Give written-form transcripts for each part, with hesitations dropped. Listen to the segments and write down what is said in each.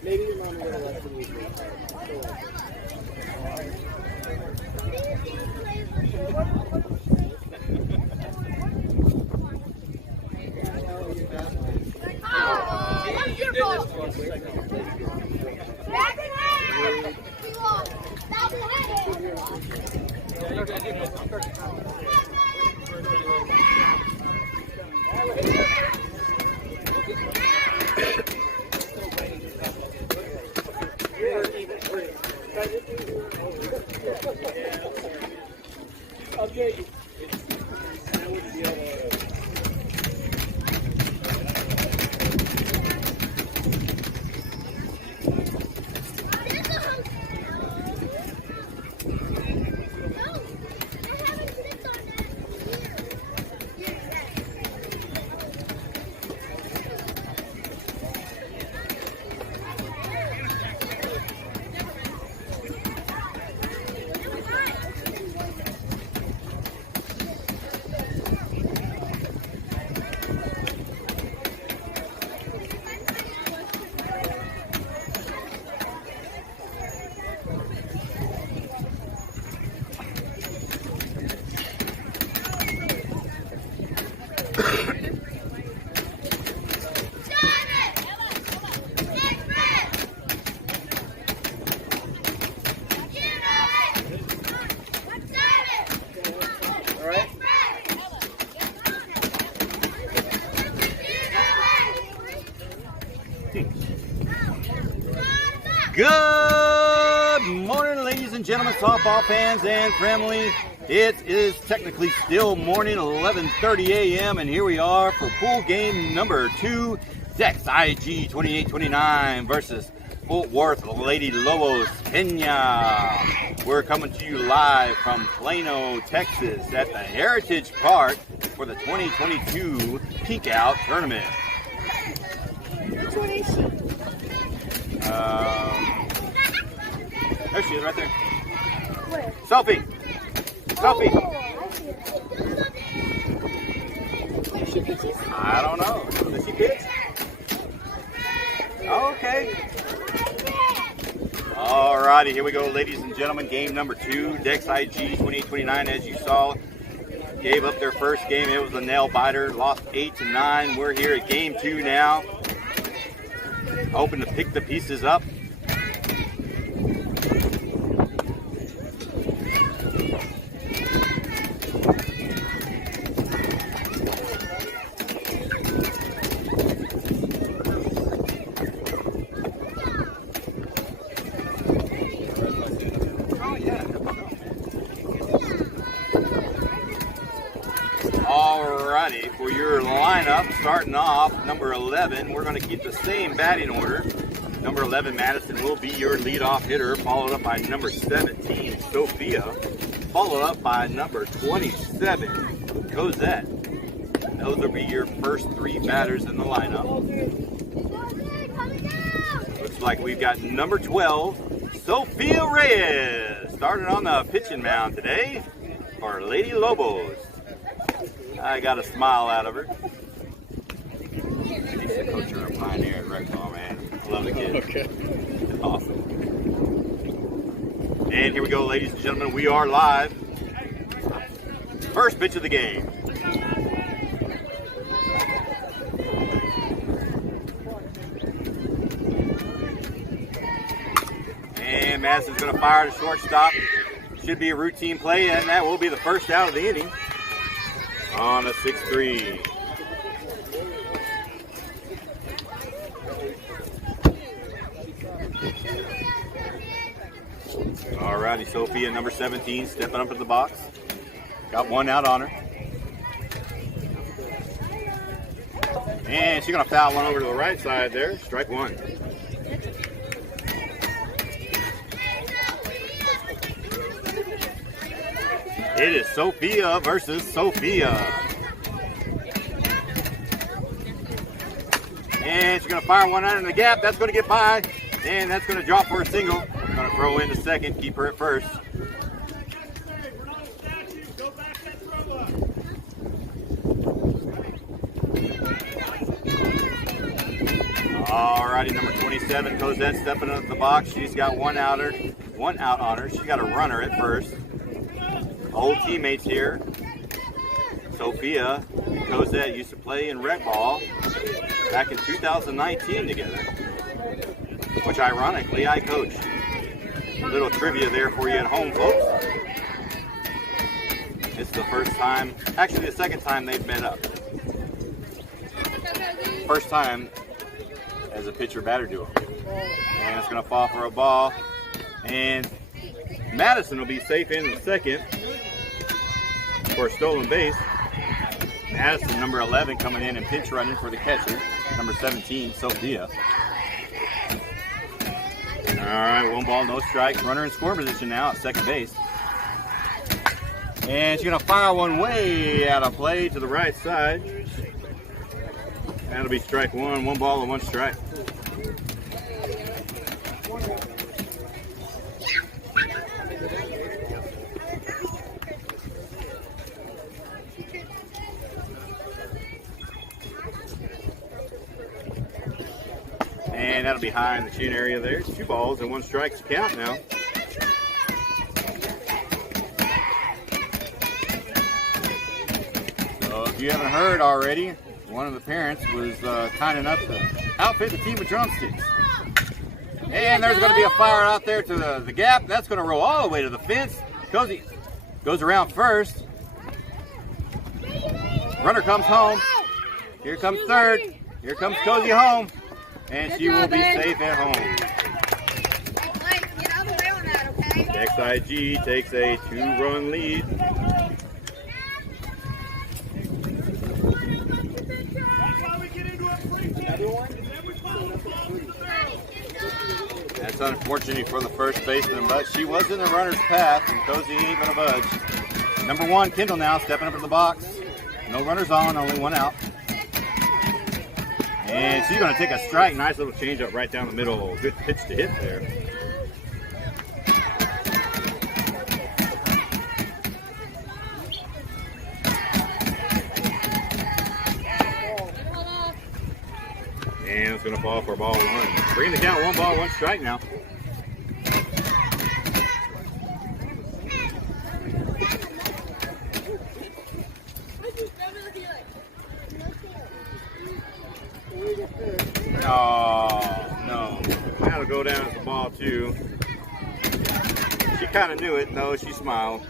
Maybe your mom would have left the music. Okay. Good morning, ladies and gentlemen, softball fans and family. It is technically still morning, 11:30 a.m., and here we are for pool game number 2, Dex IG 2829 versus Fort Worth Lady Lobos Pena. We're coming to you live from Plano, Texas at the Heritage Park for the 2022 Peek Out Tournament. Which one is she? There she is, right there. Where? Sophie! Sophie! Oh, I see it. Wait, she pitches? I don't know. Does she pitch? Okay. Alrighty, here we go, ladies and gentlemen. Game number 2, Dex IG 2829, as you saw, gave up their first game. It was a nail biter, lost 8-9. We're here at game 2 now, hoping to pick the pieces up. Alrighty, for your lineup, starting off, number 11, we're going to keep the same batting order. Number 11, Madison, will be your leadoff hitter, followed up by number 17, Sophia, followed up by number 27, Cosette. Those will be your first three batters in the lineup. Looks like we've got number 12, Sophia Reyes, started on the pitching mound today for Lady Lobos. I got a smile out of her. She's the coach of a Pioneer at Rec Ball, man. Love the kid. Okay. Awesome. And here we go, ladies and gentlemen. We are live. First pitch of the game. And Madison's going to fire to shortstop. Should be a routine play, and that will be the first out of the inning on a 6-3. Alrighty, Sophia, number 17, stepping up to the box. Got one out on her. And she's going to foul one over to the right side there. Strike one. It is Sophia versus Sophia. And she's going to fire one out in the gap. That's going to get by. And that's going to drop for a single. Going to throw in the second, keep her at first. Alrighty, number 27, Cosette stepping up the box. She's got one out on her. She's got a runner at first. Old teammates here. Sophia and Cosette used to play in Rec Ball back in 2019 together, which ironically I coached. Little trivia there for you at home, folks. It's the first time, actually the second time they've met up. First time as a pitcher-batter duo. And it's going to fall for a ball. And Madison will be safe in the second for a stolen base. Madison, number 11, coming in and pinch running for the catcher. Number 17, Sophia. All right, one ball, no strikes. Runner in score position now at second base. And she's going to fire one way out of play to the right side. That'll be strike one. One ball and one strike. And that'll be high in the chin area there. 2 balls and 1 strike to count now. So if you haven't heard already, one of the parents was kind enough to outfit the team with drumsticks. And there's going to be a fire out there to the gap. That's going to roll all the way to the fence. Cozy goes around first. Runner comes home. Here comes third. Here comes Cozy home. And she will be safe at home. XIG takes a 2-run lead. That's unfortunate for the first baseman, but she was in the runner's path, and Cozy ain't gonna budge. Number 1, Kendall now stepping up to the box. No runners on, only 1 out. And she's going to take a strike. Nice little change up right down the middle. Good pitch to hit there. And it's going to fall for ball 1. Bringing the count 1 ball, 1 strike now. Oh, no. That'll go down as a ball, too. She kind of knew it. No, she smiled.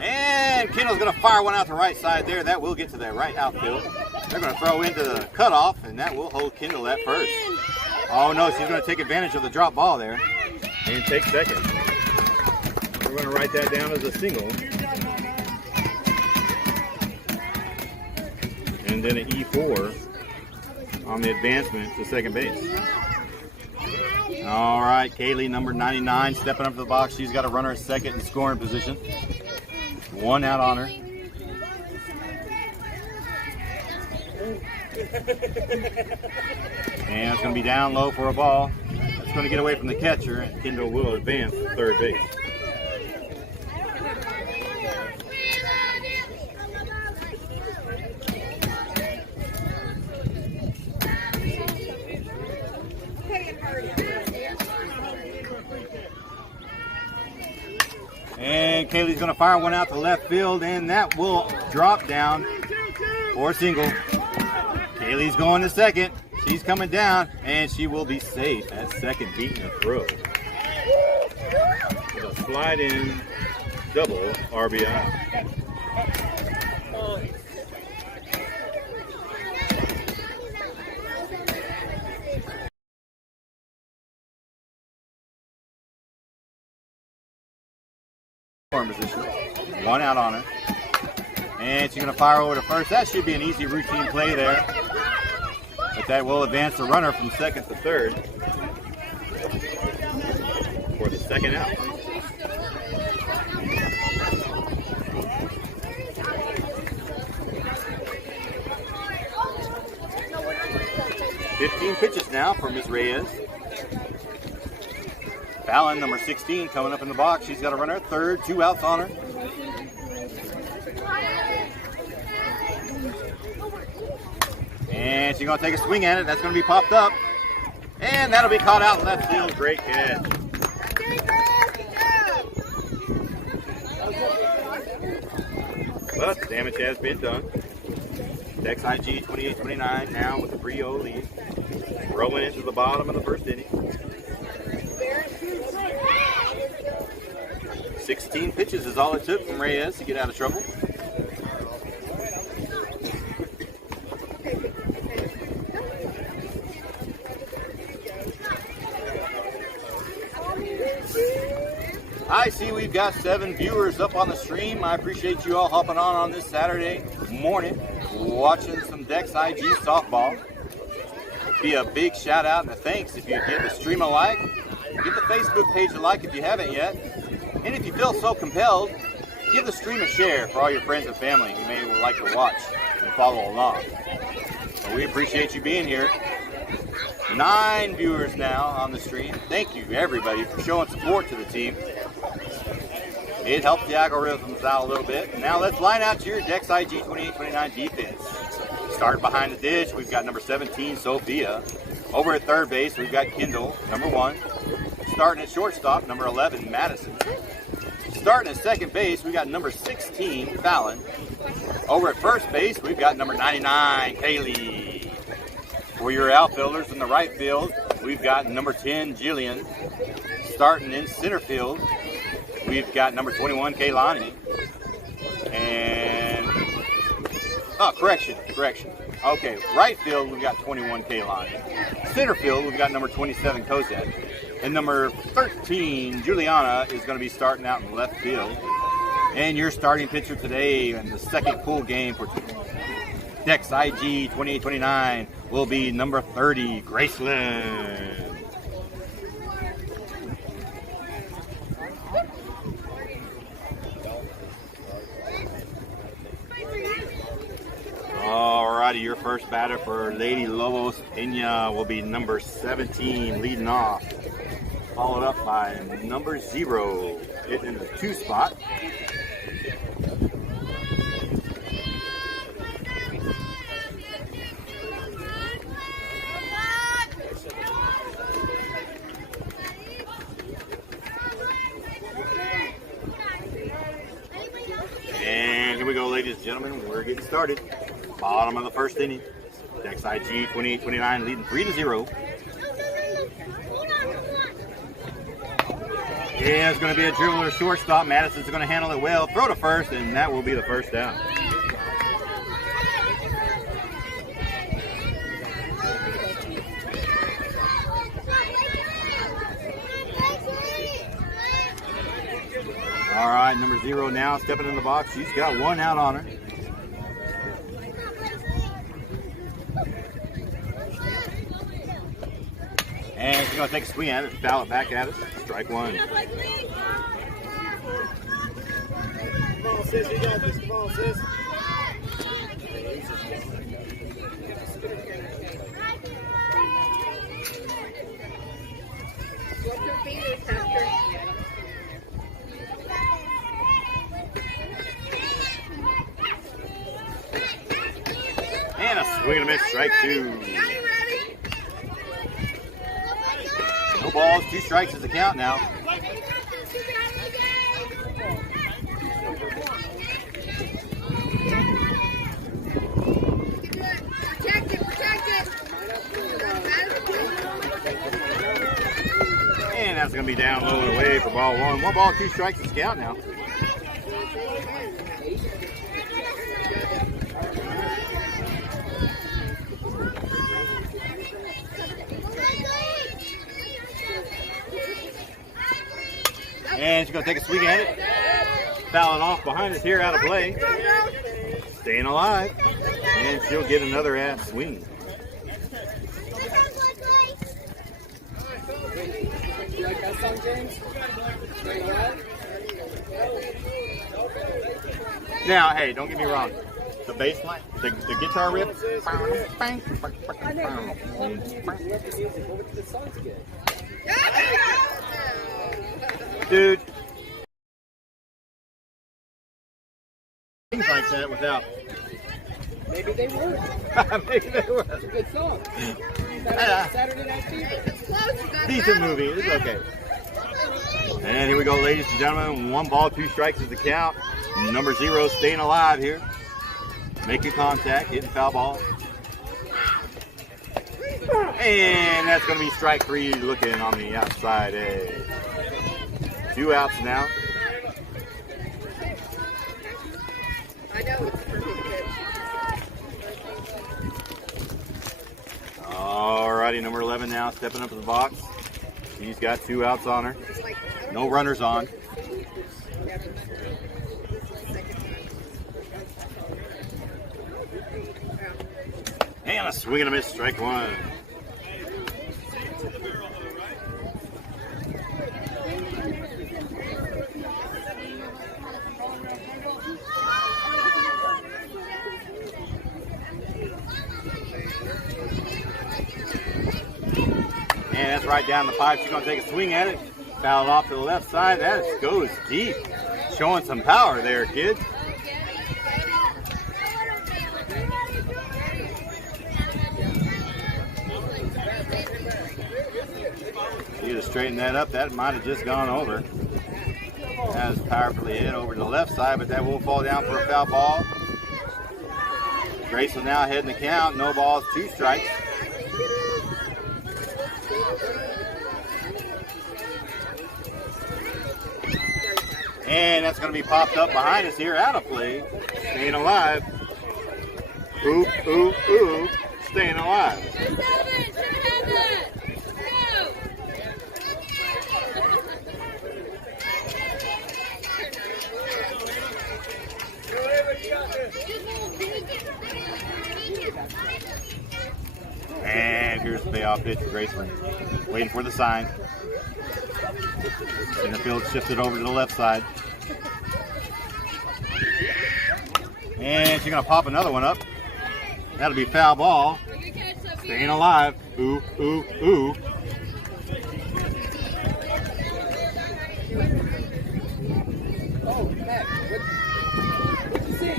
And Kendall's going to fire one out the right side there. That will get to that right outfield. They're going to throw into the cutoff, and that will hold Kendall at first. Oh, no, she's going to take advantage of the drop ball there and take second. We're going to write that down as a single. and then an E4 on the advancement to second base. All right, Kaylee, number 99, stepping up to the box. She's got a runner at second in scoring position. 1 out on her. And it's going to be down low for a ball. It's going to get away from the catcher, and Kendall will advance to third base. And Kaylee's going to fire one out to left field, and that will drop down for a single. Kaylee's going to second. She's coming down, and she will be safe at second, beating a throw. With a slide in double RBI. Position. 1 out on her. And she's going to fire over to first. That should be an easy routine play there. But that will advance the runner from second to third for the second out. "15 pitches now for Ms. Reyes. Fallon, number 16, coming up in the box. She's got a runner at third, 2 outs on her. And she's going to take a swing at it. That's going to be popped up. And that'll be caught out in left field. Great catch. But the damage has been done. Dex IG 28-29 now with a 3-0 lead. Rolling into the bottom of the first inning. 16 pitches is all it took from Reyes to get out of trouble. I see we've got 7 viewers up on the stream. I appreciate you all hopping on this Saturday morning, watching some Dex IG softball. Be a big shout out and a thanks if you give the stream a like. Give the Facebook page a like if you haven't yet. And if you feel so compelled, give the stream a share for all your friends and family who may like to watch and follow along. So we appreciate you being here. 9 viewers now on the stream. Thank you, everybody, for showing support to the team. It helped the algorithms out a little bit. Now let's line out to your Dex IG 28-29 defense. Starting behind the dish, we've got number 17, Sophia. Over at third base, we've got Kendall, number 1. Starting at shortstop, number 11, Madison. Starting at second base, we've got number 16, Fallon. Over at first base, we've got number 99, Kaylee. For your outfielders in the right field, we've got number 10, Jillian. Starting in center field, we've got number 21, Kaylani. And, correction. Okay, right field, we've got 21, Kaylani. Center field, we've got number 27, Cosette. And number 13, Juliana, is going to be starting out in left field. And your starting pitcher today in the second pool game for Dex IG 28-29 will be number 30, Graceland. Alrighty, your first batter for Lady Lobos, Pena, will be number 17, leading off. Followed up by number 0, hitting in the 2 spot. And here we go, ladies and gentlemen. We're getting started. Bottom of the first inning. Dex IG 28-29 leading 3-0. Yeah, it's going to be a dribble to shortstop. Madison's going to handle it well. Throw to first, and that will be the first down. All right, number 0 now stepping in the box. She's got 1 out on her. And she's going to take a swing at it, foul it back at us. Strike one. Come on, sis. You got this. Come on, sis. And a swing and a miss, strike two. No balls, 2 strikes is the count now. And that's going to be down low and away for ball one. 1 ball, 2 strikes is the count now. And she's going to take a swing at it. Foul it off behind us here, out of play. Staying alive. And she'll get another ass swing. You like that song, James? Now, hey, don't get me wrong. The bass line, the guitar riff. Dude. Things like that without. Maybe they were. Maybe they were. It's a good song. Saturday Night Fever. Decent movie. It's okay. And here we go, ladies and gentlemen. 1 ball, 2 strikes is the count. Number 0 staying alive here. Making contact, hitting foul ball. And that's going to be strike 3 looking on the outside edge. 2 outs now. I know it's pretty good. Alrighty, number 11 now stepping up to the box. She's got 2 outs on her. No runners on. And a swing and a miss, strike 1. And that's right down the pipe. She's going to take a swing at it. Foul it off to the left side. That goes deep. Showing some power there, kid. You to straighten that up. That might have just gone over. That was powerfully hit over to the left side, but that will fall down for a foul ball. Grace will now head in the count. No balls, 2 strikes. And that's going to be popped up behind us here, out of play. Staying alive. Ooh, ooh, ooh. Staying alive. And here's the payoff pitch for Graceland. Waiting for the sign. And the field shifted over to the left side. And she's going to pop another one up. That'll be foul ball. Staying alive. Ooh, ooh, ooh. Oh, Matt, what'd you see?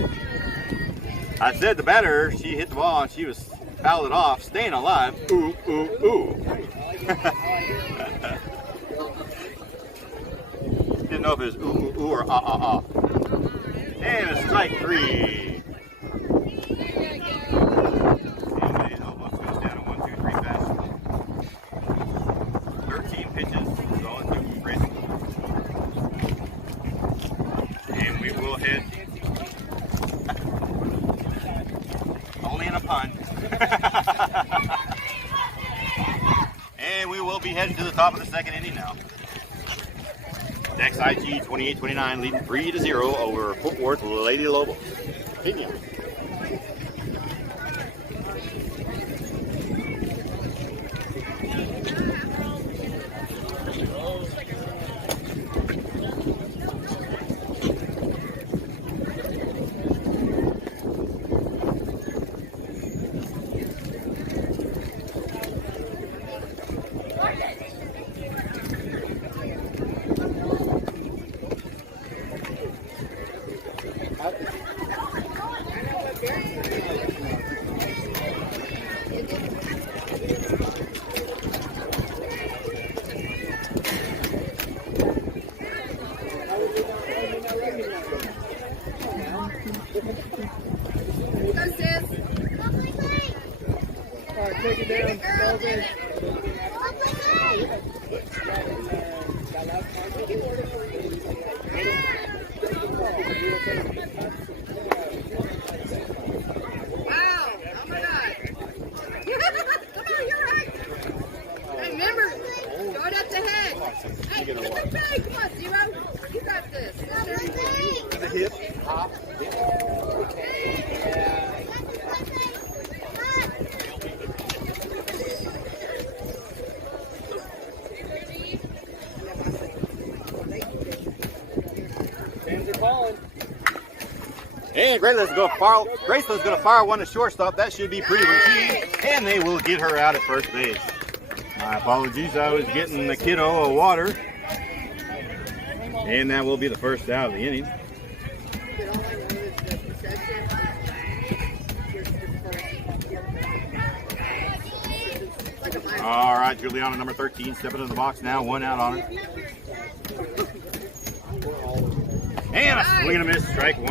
I said the batter, she hit the ball and she was fouled it off. Staying alive. Ooh, ooh, ooh. Didn't know if it was ooh, ooh, ooh or ah, ah, ah. And a strike 3. And Lobos goes down a 1-2-3 fashion. 13 pitches. That's all it took for Gracie. And we will hit. Only in a pun. And we will be heading to the top of the 2nd inning now. Next IG 28-29 leading 3-0 over Fort Worth Lady Lobos. Pena. All right, take it down. Balls in. Wow. Oh my God. Come on, you're right. Hey, remember, throw it up the head. Hey, get the bag. Come on, Zero. You got this. The hip, hop. Fans are calling. And Graceland's going to fire one to shortstop. That should be pretty routine. And they will get her out at first base. My apologies. I was getting the kiddo a water. And that will be the first out of the inning. All right, Juliana, number 13, stepping into the box now. One out on her. And a swing and a miss, strike one.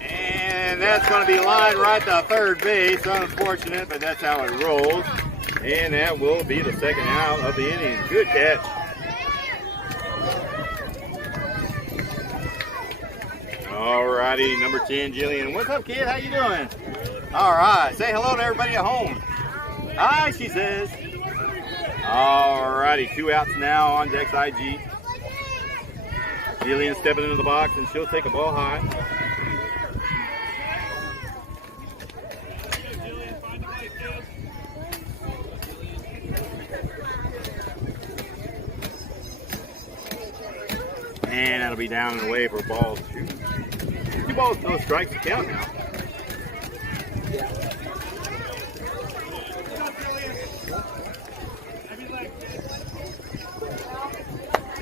And that's going to be lined right to third base. Unfortunate, but that's how it rolls. And that will be the second out of the inning. Good catch. All righty, number 10, Jillian. What's up, kid? How you doing? All right, say hello to everybody at home. Hi, she says. All righty, 2 outs now on Dex IG. Jillian stepping into the box, and she'll take a ball high. And that'll be down and away for ball 2. 2 balls, no strikes to count now.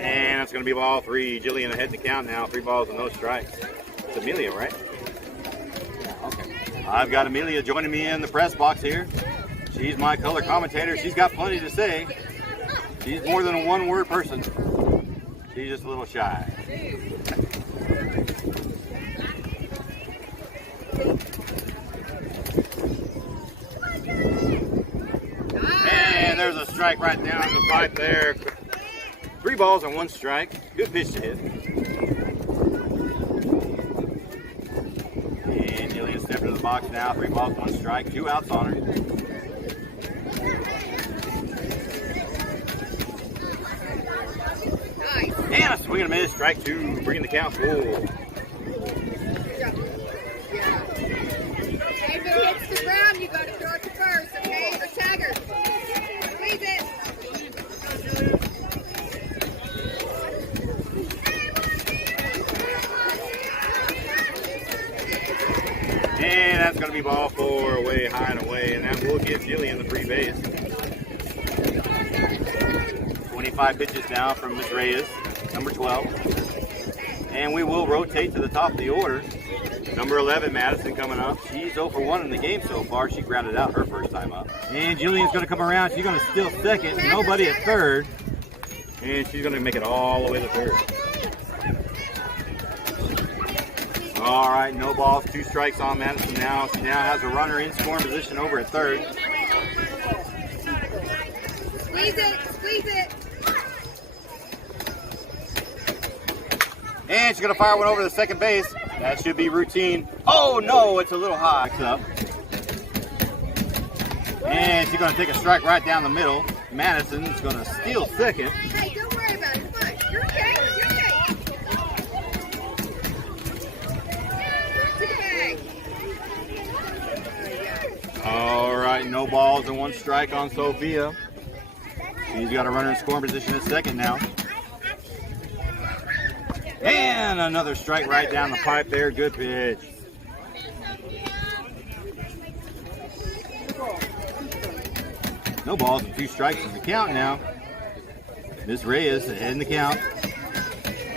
And that's going to be ball 3. Jillian ahead in the count now. 3 balls and no strikes. It's Amelia, right? Okay. I've got Amelia joining me in the press box here. She's my color commentator. She's got plenty to say. She's more than a one-word person. She's just a little shy. And there's a strike right down the pipe there. 3 balls and 1 strike. Good pitch to hit. And Jillian stepping into the box now. 3 balls, 1 strike. 2 outs on her. And a swing and a miss, strike 2, bringing the count full. If it hits the ground, you got to throw it to first, okay? Or tag her. Squeeze it. And that's going to be ball 4, away, high and away, and that will give Jillian the free base. 25 pitches now from Ms. Reyes, number 12. And we will rotate to the top of the order. Number 11, Madison, coming up. She's 0 for 1 in the game so far. She grounded out her first time up. And Jillian's going to come around. She's going to steal second. Nobody at third. And she's going to make it all the way to third. All right, no balls, 2 strikes on Madison now. She now has a runner in scoring position over at third. Squeeze it, squeeze it. And she's going to fire one over to second base. That should be routine. Oh, no, it's a little high. Up. And she's going to take a strike right down the middle. Madison's going to steal second. Hey, don't worry about it. Come on. You're okay. You're okay. To the bag. All right, no balls and 1 strike on Sophia. She's got a runner in scoring position at second now. And another strike right down the pipe there. Good pitch. No balls and 2 strikes in the count now. Ms. Reyes ahead in the count.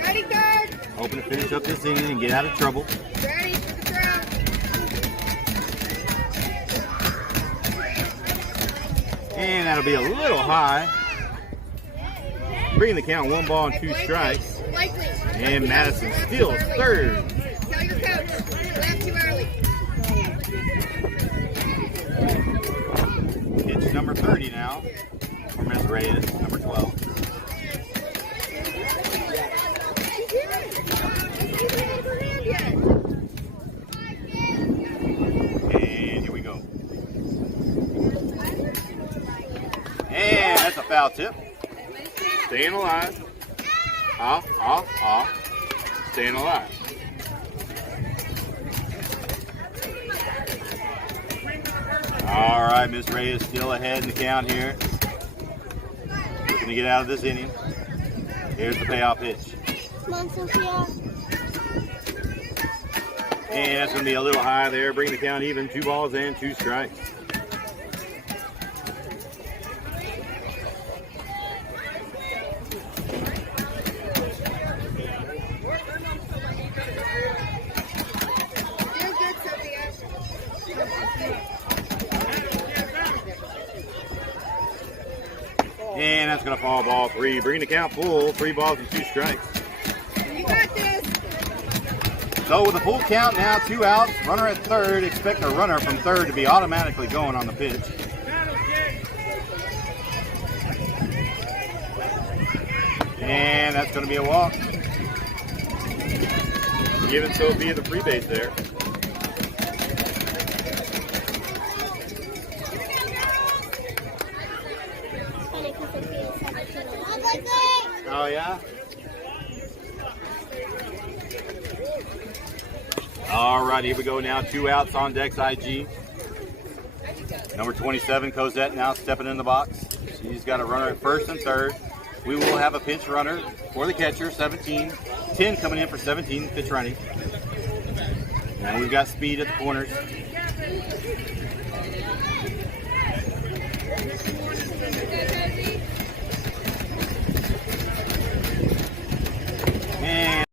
Ready, third. Hoping to finish up this inning and get out of trouble. Ready for the throw. And that'll be a little high. Bringing the count 1 ball and 2 strikes. And Madison steals third. Tell your coach, left too early. Pitch number 30 now for Miss Reyes, number 12. And here we go. And that's a foul tip. Staying alive. Off, off, off. Staying alive. All right, Miss Reyes still ahead in the count here. Looking to get out of this inning. Here's the payoff pitch. Come on, Sophia. And that's going to be a little high there. Bring the count even. 2 balls and 2 strikes. And that's going to fall ball 3. Bring the count full. 3 balls and 2 strikes. You got this. So with a full count now, 2 outs, runner at third. Expect a runner from third to be automatically going on the pitch. And that's going to be a walk. Giving Sophia the free base there. Oh, yeah? All right, here we go now. 2 outs on Dex IG. Number 27, Cosette, now stepping in the box. She's got a runner at first and third. We will have a pinch runner for the catcher, 17. 10 coming in for 17, pitch running. And we've got speed at the corners. And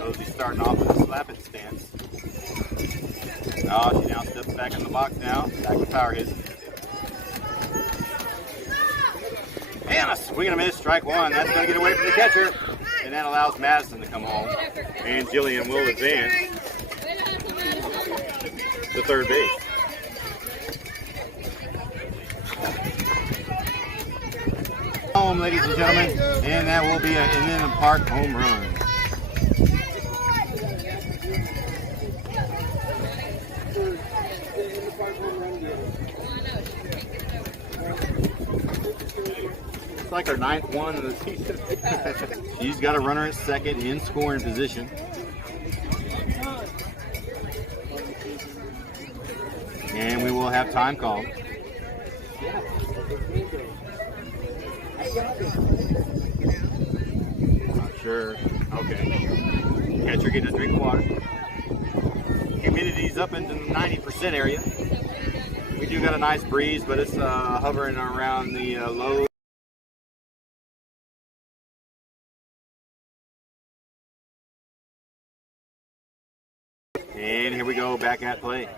Rosie's starting off with a slapping stance. Oh, she now steps back in the box now. Back with power hits. And a swing and a miss, strike 1. That's going to get away from the catcher. And that allows Madison to come home. And Jillian will advance to third base. Home, ladies and gentlemen. And that will be an Inland Park home run. It's like our 9th one of the season. She's got a runner at second in scoring position. And we will have time called. Not sure. Okay. Catcher getting a drink of water. Humidity's up into the 90% area. We do got a nice breeze, but it's hovering around the low. And here we go, back at play.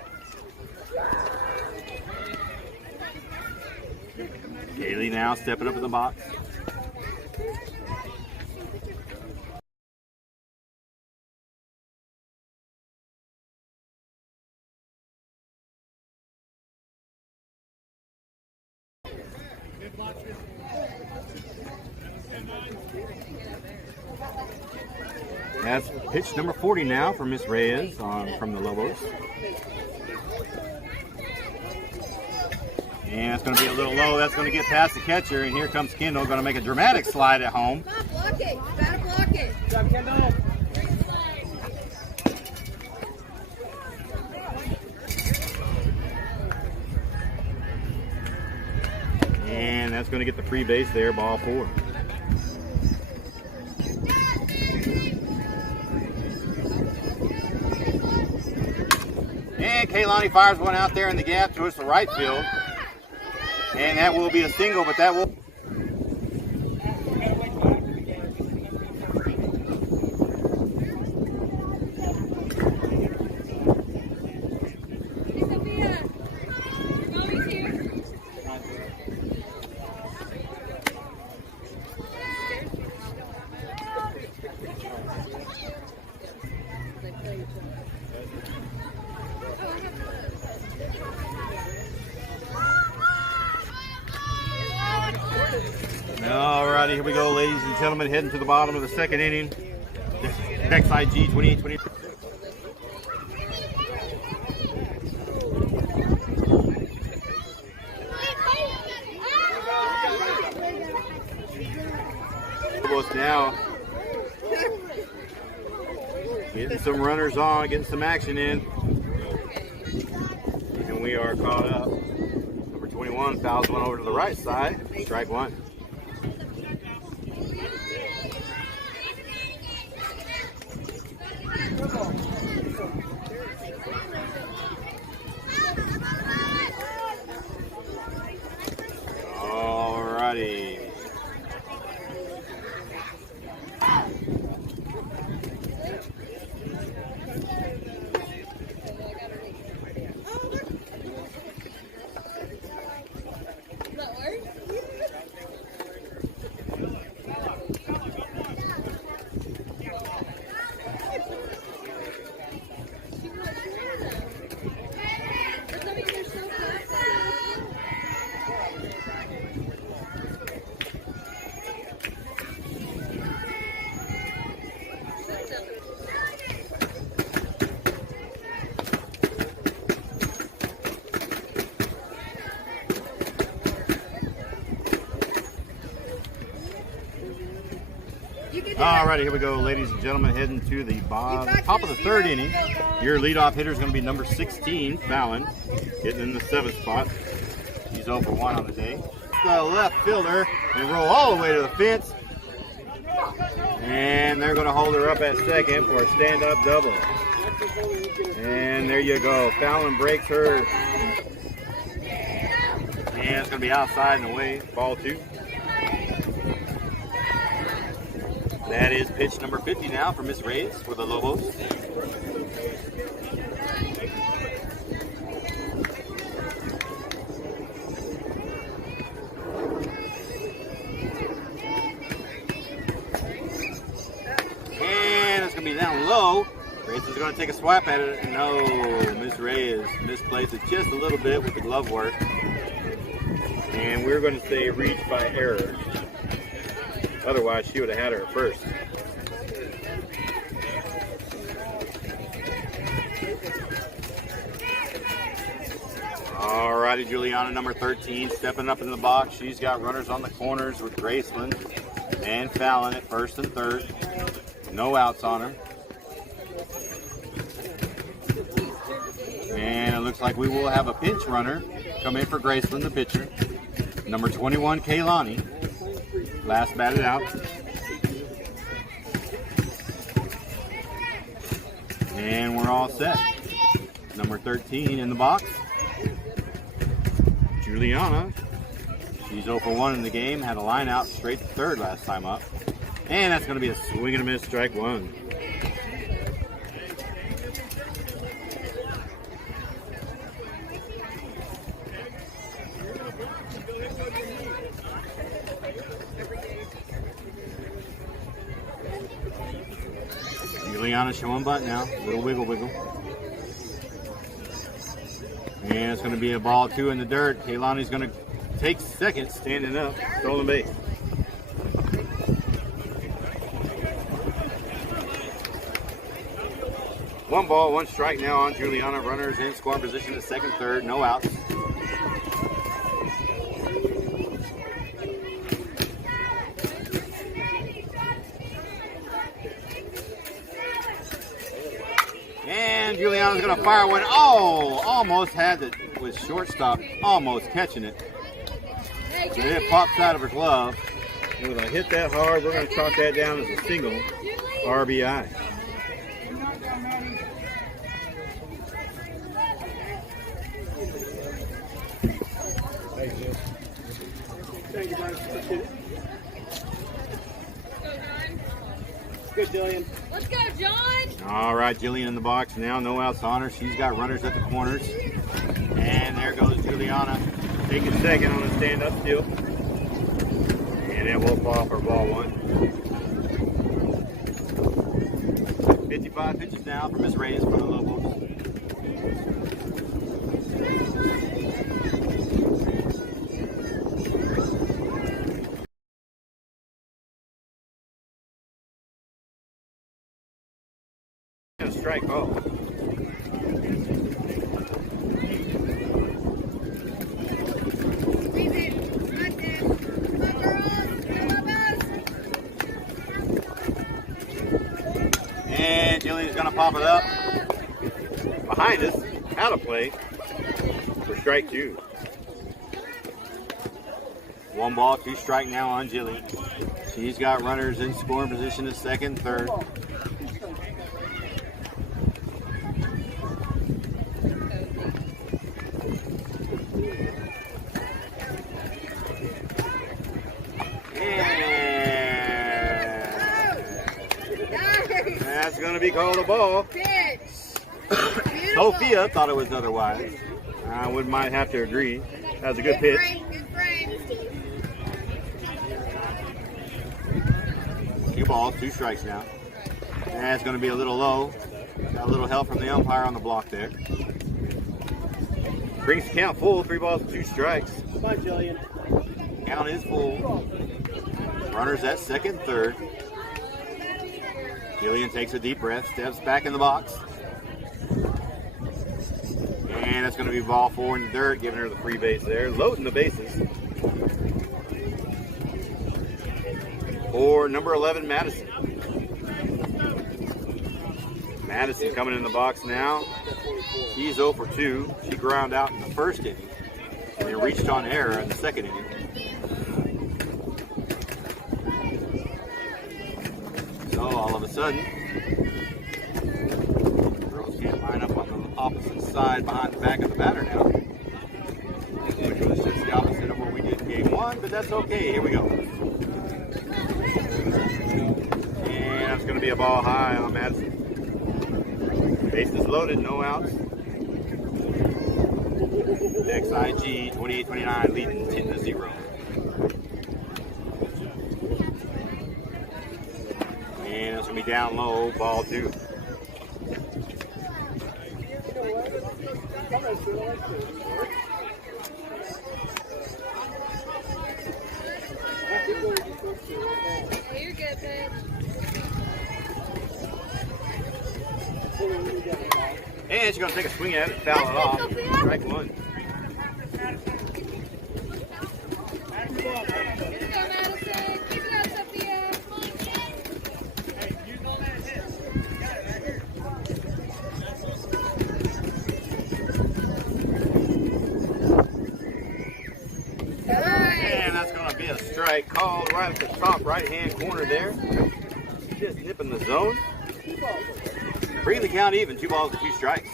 Kaylee now stepping up in the box. That's pitch number 40 now for Miss Reyes from the Lobos. And it's going to be a little low. That's going to get past the catcher. And here comes Kendall, going to make a dramatic slide at home. Come on, block it. You gotta block it. Good job, Kendall. And that's going to get the free base there, ball 4. And Kaylani fires one out there in the gap towards the right field. And that will be a single, but that will... Alrighty, here we go, ladies and gentlemen, heading to the bottom of the second inning. XIG 28-20. Lobos now getting some runners on, getting some action in. And we are caught up. Number 21 fouls one over to the right side. Strike one. Alrighty. Alrighty, here we go, ladies and gentlemen, heading to the top of the third inning. Your leadoff hitter is going to be number 16, Fallon, getting in the 7th spot. He's 0 for 1 on the day. The left fielder, they roll all the way to the fence, and they're going to hold her up at second for a stand-up double. And there you go, Fallon breaks her, and it's going to be outside and away, ball 2. That is pitch number 50 now for Miss Reyes for the Lobos. And it's going to be down low. Reyes is going to take a swipe at it. No, Miss Reyes misplaced it just a little bit with the glove work. And we're going to say reach by error. Otherwise, she would have had her first. Alrighty, Juliana, number 13, stepping up in the box. She's got runners on the corners with Graceland and Fallon at first and third. No outs on her. And it looks like we will have a pinch runner come in for Graceland, the pitcher. Number 21, Kaylani. Last batted out. And we're all set. Number 13 in the box. Juliana. She's 0 for 1 in the game. Had a line out straight to third last time up. And that's going to be a swing and a miss, strike one. Juliana showing butt now. Little wiggle wiggle. And it's going to be a ball 2 in the dirt. Kaylani's going to take second standing up. Stolen base. One ball, one strike now on Juliana. Runners in scoring position at second, third. No outs. And Juliana's going to fire one. Oh, almost had it with shortstop, almost catching it. And it pops out of her glove. And when I hit that hard, we're going to chalk that down as a single RBI. Thank you, Brian. Good, Jillian. Let's go, John. All right, Jillian in the box now. No outs on her. She's got runners at the corners. And there goes Juliana taking second on a stand-up steal. And it will fall for ball 1. 5 pitches now for Miss Reyes for the Lobos. And a strike call. And Jillian's going to pop it up behind us, out of play for strike 2. 1 ball, 2 strike now on Jillian. She's got runners in scoring position at second, third. That's going to be called a ball. Sophia thought it was otherwise. I might have to agree. That was a good pitch. Good frame. 2 balls, 2 strikes now. That's going to be a little low. Got a little help from the umpire on the block there. Brings the count full. 3 balls, 2 strikes. Come on, Jillian. Count is full. Runners at second, third. Jillian takes a deep breath, steps back in the box. And that's going to be ball 4 in the dirt, giving her the free base there. Loading the bases. For number 11, Madison. Madison coming in the box now. She's 0 for 2. She ground out in the first inning. And then reached on error in the second inning. So all of a sudden, girls can't line up on the opposite side behind the back of the batter now, which was just the opposite of what we did in game 1, but that's okay. Here we go. And that's going to be a ball high on Madison. Bases loaded, no outs. XIG 28-29 leading 10-0. And it's going to be down low, ball 2. You're good, babe. And she's going to take a swing at it, foul it off. Strike 1. Here we go, Madison. Keep it up, Sophia. And that's going to be a strike called right at the top right-hand corner there. Just nipping the zone. Bring the count even, 2 balls and 2 strikes.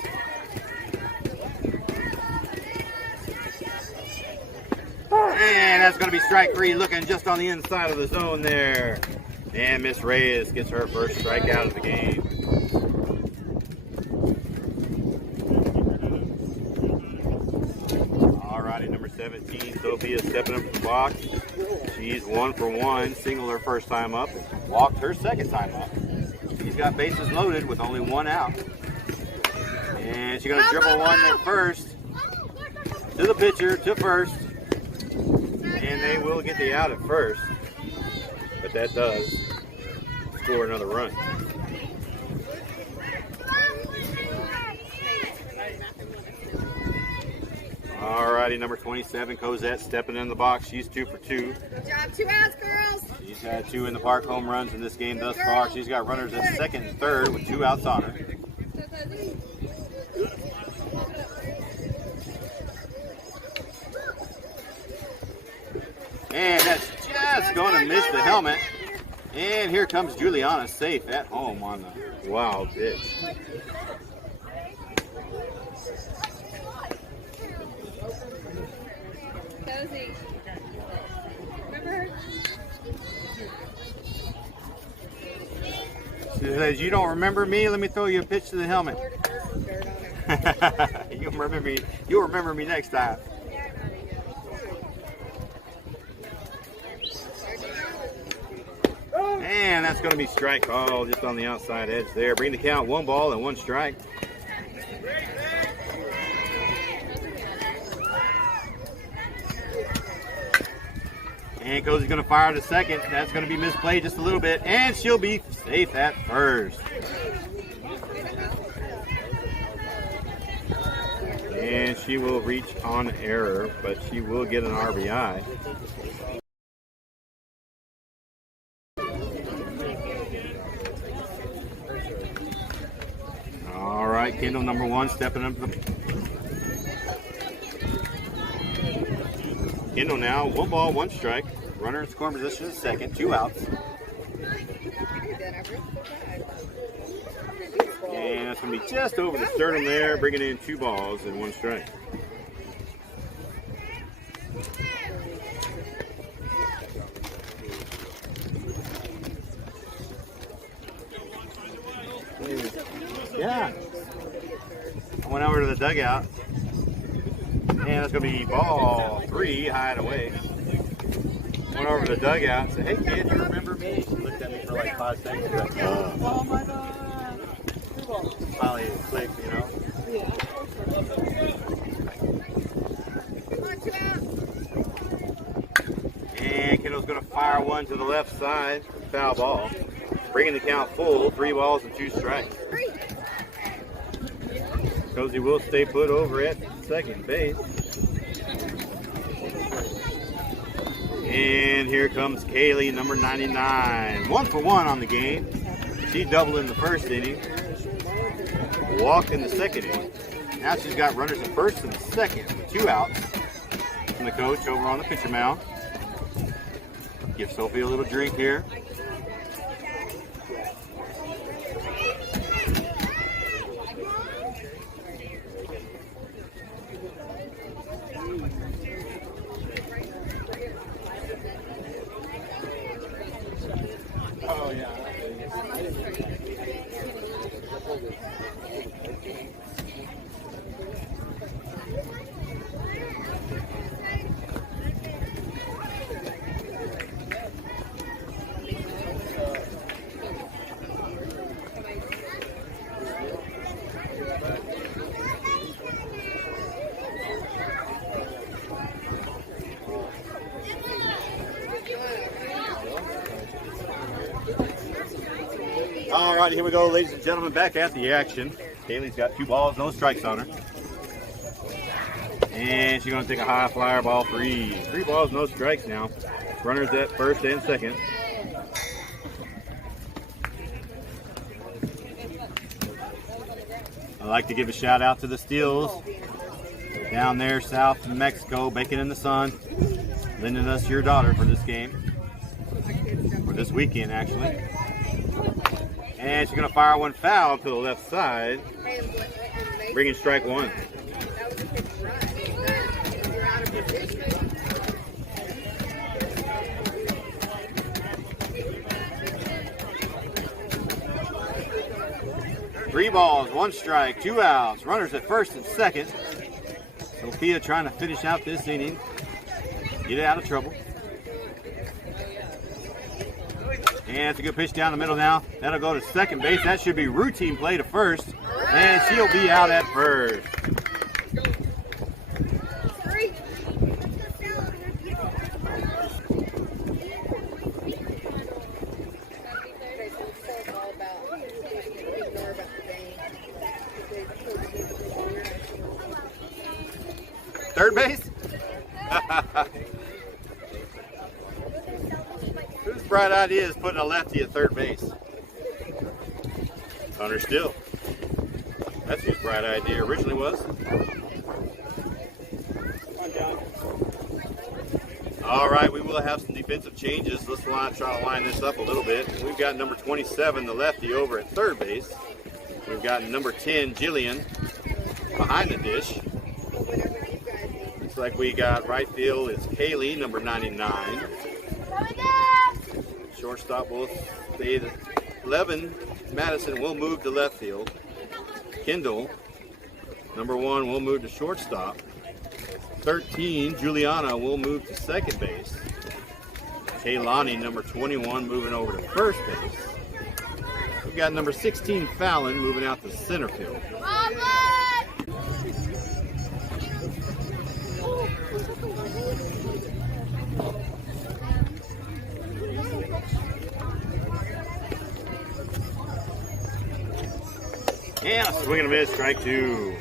And that's going to be strike 3, looking just on the inside of the zone there. And Miss Reyes gets her first strikeout of the game. Alrighty, number 17, Sophia stepping up to the box. She's 1 for 1, singled her first time up, walked her second time up. She's got bases loaded with only 1 out. And she's going to dribble one at first, to the pitcher, to first. And they will get the out at first. But that does score another run. Alrighty, number 27, Cosette stepping in the box. She's 2 for 2. Good job. 2 outs, girls. She's had 2 in the park home runs in this game thus far. She's got runners at second and third with 2 outs on her. And that's just going to miss the helmet. And here comes Juliana safe at home on the wild pitch. Cozy. Remember her? She says, "You don't remember me? Let me throw you a pitch to the helmet." You'll remember me. You'll remember me next time. And that's going to be strike call just on the outside edge there. Bring the count 1 ball and 1 strike. And Cozy's going to fire to second. That's going to be misplayed just a little bit. And she'll be safe at first. And she will reach on error, but she will get an RBI. All right, Kendall, number 1, stepping up. Kendall now, 1 ball, 1 strike. Runner in scoring position at second, 2 outs. And that's going to be just over the sternum there, bringing in 2 balls and 1 strike. Yeah. I went over to the dugout. And that's going to be ball 3, high and away. Went over to the dugout and said, "Hey kid, you remember me?" She looked at me for like 5 seconds. Like, oh my God. Finally it clicked, you know. And Kendall's going to fire one to the left side. Foul ball. Bringing the count full. 3 balls and 2 strikes. Cozy will stay put over at second base. And here comes Kaylee, number 99. 1 for 1 on the game. She doubled in the first inning. Walked in the second inning. Now she's got runners at first and second. 2 outs from the coach over on the pitcher mound. Give Sophie a little drink here. Oh, yeah. All right, here we go, ladies and gentlemen, back at the action. Kaylee's got 2 balls, no strikes on her. And she's going to take a high flyer, ball 3. 3 balls, no strikes now. Runners at first and second. I'd like to give a shout out to the Steels down there south in Mexico, baking in the sun, lending us your daughter for this game, for this weekend actually. And she's going to fire one foul to the left side, bringing strike 1. Three balls, 1 strike, 2 outs. Runners at first and second. Sophia trying to finish out this inning, get out of trouble. And it's a good pitch down the middle now. That'll go to second base. That should be routine play to first. And she'll be out at first. Third base? Whose bright idea is putting a lefty at third base? Hunter Still. That's whose bright idea originally was. All right, we will have some defensive changes. Let's try to line this up a little bit. We've got number 27, the lefty, over at third base. We've got number 10, Jillian, behind the dish. Looks like we got right field is Kaylee, number 99. Shortstop will stay at 11. Madison will move to left field. Kendall, number 1, will move to shortstop. 13, Juliana, will move to second base. Kaylani, number 21, moving over to first base. We've got number 16, Fallon, moving out to center field. And a swing and a miss, strike two.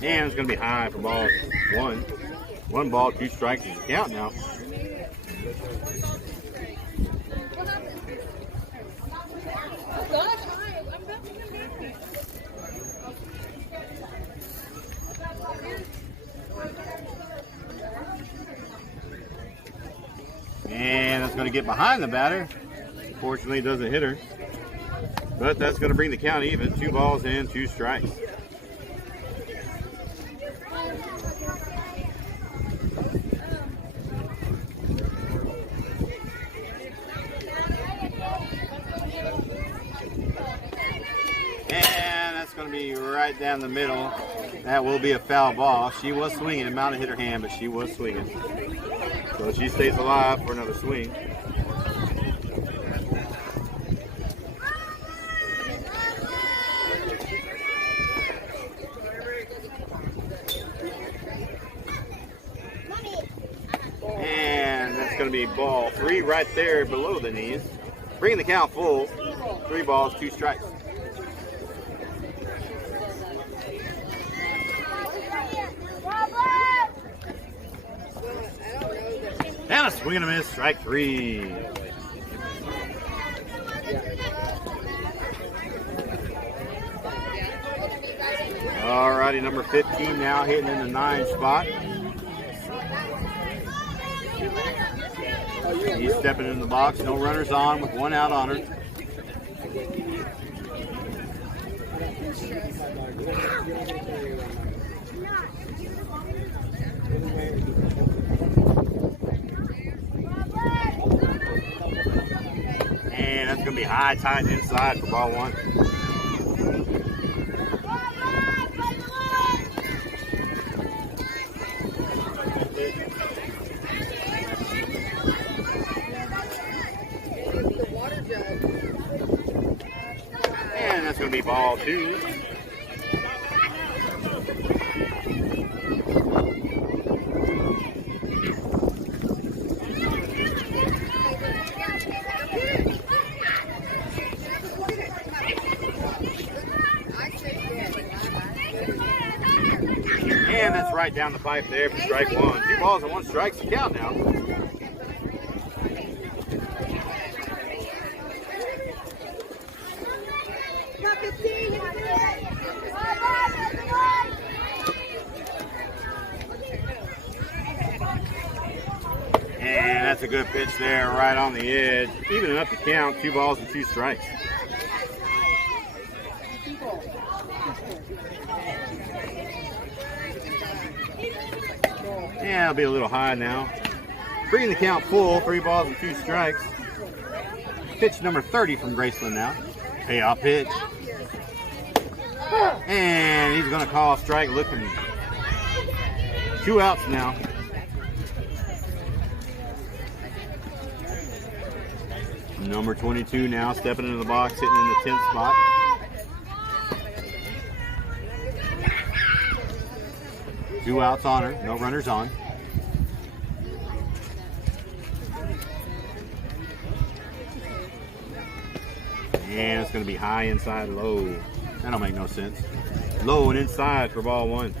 And it's going to be high for ball one. 1 ball, 2 strikes is the count now. And that's going to get behind the batter. Fortunately, it doesn't hit her. But that's going to bring the count even. 2 balls and 2 strikes. And that's going to be right down the middle. That will be a foul ball. She was swinging. It might have hit her hand, but she was swinging. So she stays alive for another swing. And that's going to be ball 3 right there below the knees. Bringing the count full. 3 balls, 2 strikes. And a swing and a miss, strike 3. Alrighty, number 15 now hitting in the 9 spot. He's stepping in the box, no runners on with 1 out on her. And that's going to be high, tight, and inside for ball 1. And that's going to be ball 2. And that's right down the pipe there for strike 1. 2 balls and 1 strike's the count now. And that's a good pitch there, right on the edge. Evening up the count, 2 balls and 2 strikes. Yeah, it'll be a little high now. Bringing the count full, 3 balls and 2 strikes. Pitch number 30 from Graceland now. Payoff pitch. And he's going to call a strike looking. 2 outs now. Number 22 now stepping into the box, hitting in the 10th spot. Two outs on her, no runners on. And it's going to be high inside, low. That don't make no sense. Low and inside for ball 1.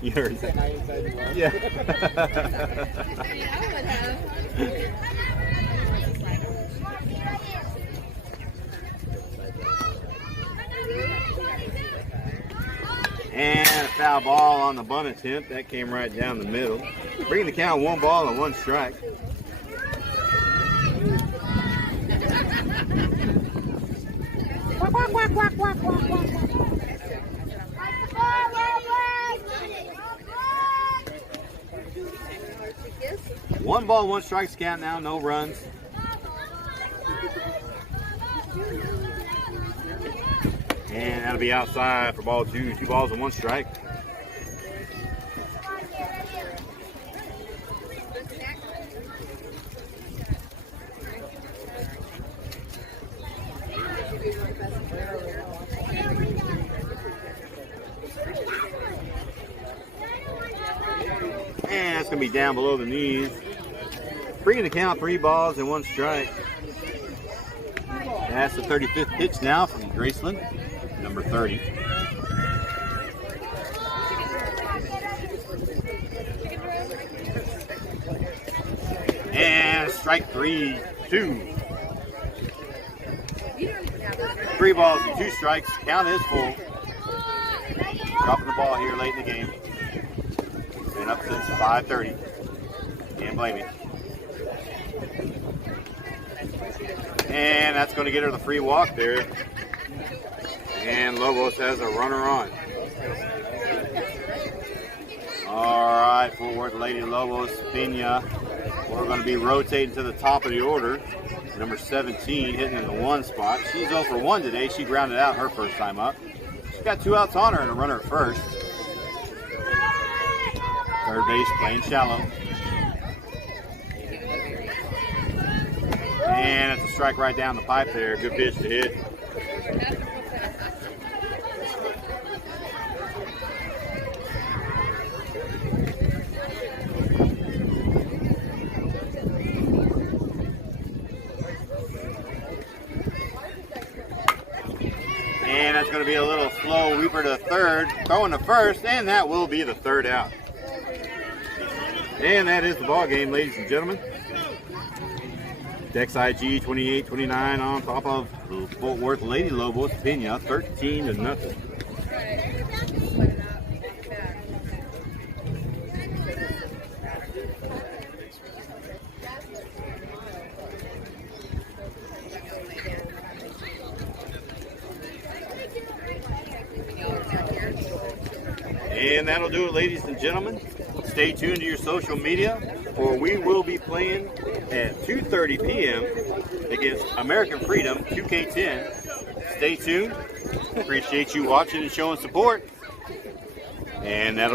You heard that? Yeah. And a foul ball on the bunt attempt. That came right down the middle. Bringing the count 1 ball and 1 strike. One ball, one strike count now, no runs. And that'll be outside for ball two. 2 balls and 1 strike. And that's going to be down below the knees. Bringing the count 3 balls and 1 strike. That's the 35th pitch now from Graceland, number 30. And strike 3, 2. 3 balls and 2 strikes. Count is full. Dropping the ball here late in the game. Been up since 5:30. Can't blame you. And that's going to get her the free walk there. And Lobos has a runner on. All right, Fort Worth Lady Lobos, Pena. We're going to be rotating to the top of the order. Number 17 hitting in the 1 spot. She's 0 for 1 today. She grounded out her first time up. She's got 2 outs on her and a runner at first. Third base playing shallow. And it's a strike right down the pipe there. Good pitch to hit. And that's going to be a little slow weeper to third, throwing to first, and that will be the 3rd out. And that is the ball game, ladies and gentlemen. Dex IG 28-29 on top of Fort Worth Lady Lobos, Pena 13-0. And that'll do it, ladies and gentlemen. Stay tuned to your social media, or we will be playing at 2:30 p.m. against American Freedom 2K10. Stay tuned. Appreciate you watching and showing support. And that'll